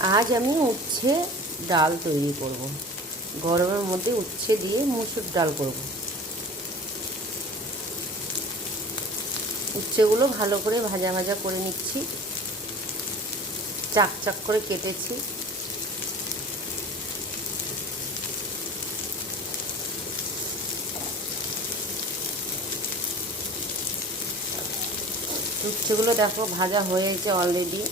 আজ আমি উচ্ছে ডাল তৈরি করব। গরমের মধ্যে উচ্ছে দিয়ে মুসুর ডাল করব। উচ্ছেগুলো ভালো করে ভাজা ভাজা করে নিচ্ছি, চাক চাক করে কেটেছি। উচ্ছেগুলো দেখো ভাজা হয়েছে অলরেডি।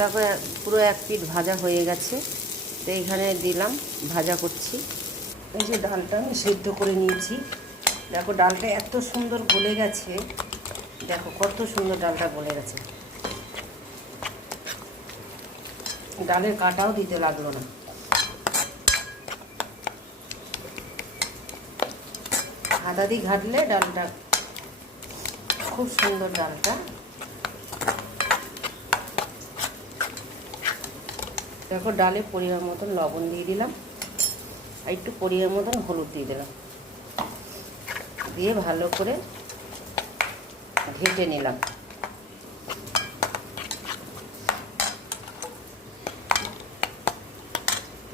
দেখো পুরো এক পিঠ ভাজা হয়ে গেছে, তো এখানে দিলাম, ভাজা করছি। এই যে ডালটা আমি সেদ্ধ করে নিয়েছি। দেখো ডালটা এত সুন্দর গলে গেছে, দেখো কত সুন্দর ডালটা গলে গেছে। ডালের কাটাও দিতে লাগলো না। আদা দিয়ে ঘাটলে ডালটা খুব সুন্দর। ডালটা দেখো ডালে পরিমাণ মতন লবণ দিয়ে দিলাম, আর একটু পরিমাণ মতন হলুদ দিয়ে দিলাম, দিয়ে ভালো করে ঘেটে নিলাম।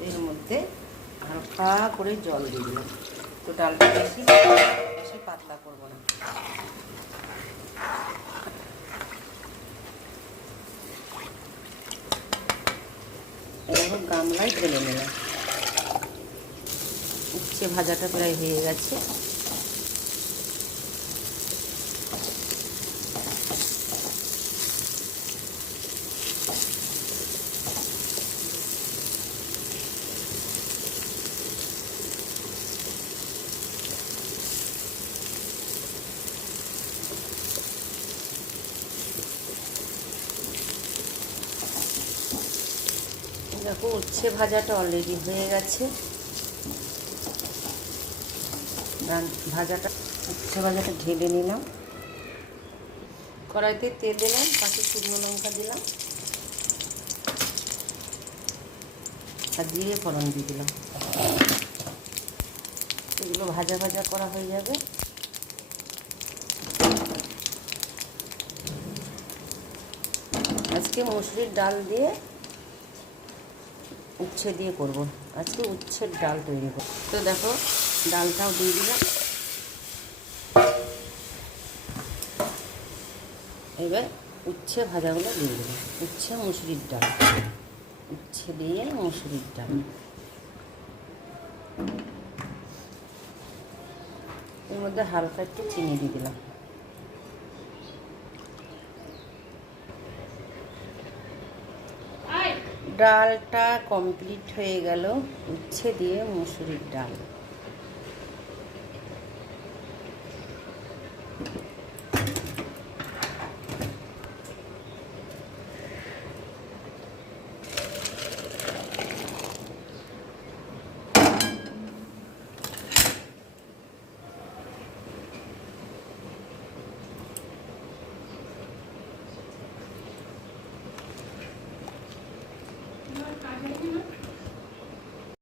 এর মধ্যে হালকা করে জল দিয়ে দিলাম, তো ডালটা বেশি পাতলা করবো না। এরকম গামলায় ঢেলে নিলাম। উচ্ছে ভাজাটা প্রায় হয়ে গেছে। দেখো উচ্ছে ভাজাটা অলরেডি হয়ে গেছে। উচ্ছে ভাজাটা ঢেলে নিলাম। কড়াইতে তেল দিলাম, 5 শুকনো লঙ্কা দিলাম, আর জিরে ফোড়ন দিয়ে দিলাম। এগুলো ভাজা ভাজা করা হয়ে যাবে। আজকে মসুরির ডাল দিয়ে উচ্ছে দিয়ে করব। আজকে উচ্ছের ডাল তৈরি করব। তো দেখো ডালটাও দিয়ে দিলাম। এবার উচ্ছে ভাজাগুলো দিয়ে দিলাম। উচ্ছে মুসুরির ডাল, উচ্ছে দিয়ে মুসুরির ডাল। এর মধ্যে হালকা একটু চিনি দিয়ে দিলাম। ডালটা কমপ্লিট হয়ে গেল, উচ্ছে দিয়ে মুসুরির ডাল।